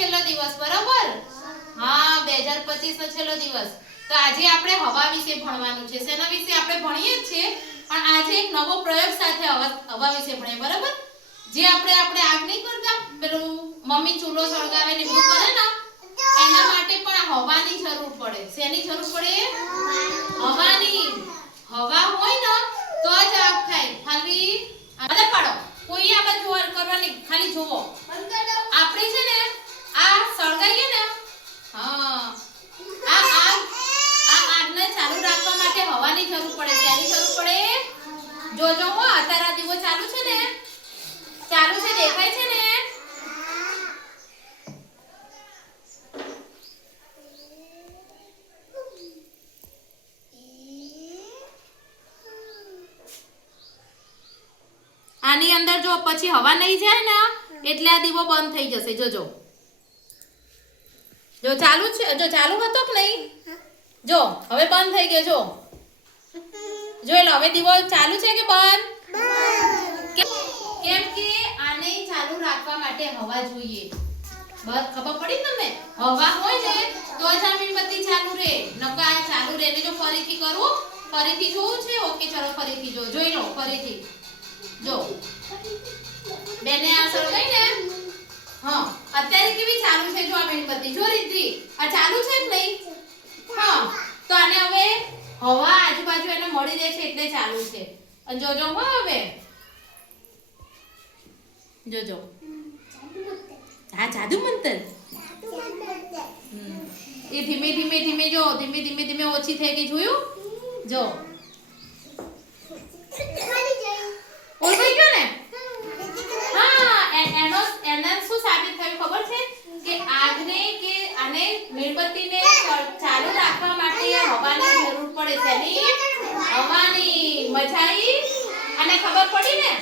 છેલ્લો દિવસ, બરાબર? હા, બે હજાર પચીસ નો છેલ્લો દિવસ. તો આજે આપણે હવા વિશે ભણવાનું છે. શેના વિશે આપણે ભણીએ જ છીએ, પણ આજે એક નવો પ્રયોગ સાથે હવા વિશે ભણીએ, બરાબર? જે આપણે આપણે આગ નહીં કરતા, પેલું મમ્મી ચૂલો સળગાવે ને એવું કરે ને, એના માટે પણ હવાની જરૂર પડે. શેની જરૂર પડે? હવાની. જરૂર પડે, શેની શરૂ પડે? જોજો હો, અત્યારે આ દીવો ચાલુ છે ને? ચાલુ છે, દેખાય છે ને? આની અંદર જો, પછી હવા નહીં જાય ને, એટલે આ દીવો બંધ થઈ જશે. જોજો જો, ચાલુ છે, જો, ચાલુ હતો કે નહીં? જો, હવે બંધ થઈ ગયો, જો. જોઈ લો હવે દીવો ચાલુ છે કે બંધ? કેમ કે આને ચાલુ રાખવા માટે હવા જોઈએ. બસ ખબર પડી તમને? હવા હોય ને તો જ આ મીણબત્તી ચાલુ રહે. નકર આ ચાલુ રહે. ને જો ફરીથી કરું ફરીથી જોવું છે? ઓકે ચલો ફરીથી જો જોઈ લો ફરીથી. જો. બેને આ સળગાઈ ને? હા. અત્યારે કેવી ચાલુ છે જો આ મીણબત્તી? જો રીતિ આ ચાલુ છે કે નહીં? હા. તો આને હવે હવા મળી છે એટલે ચાલુ છે. અને જોજો હો હવે. જોજો. હા, જાદુ મંતર. એ ધીમે ધીમે ધીમે જો, ધીમે ધીમે ધીમે ઓછી થઈ ગઈ જોયું? જો ઓળખાઈ ગયો ને હા એ- એનો એને શું સાબિત થયું ખબર છે કે આગને કે આને મીણબત્તીને ચ- ચાલુ રાખવા માટે હવાની જરૂર પડે છે ની હવાની મજા આવી? અને ખબર પડી ને?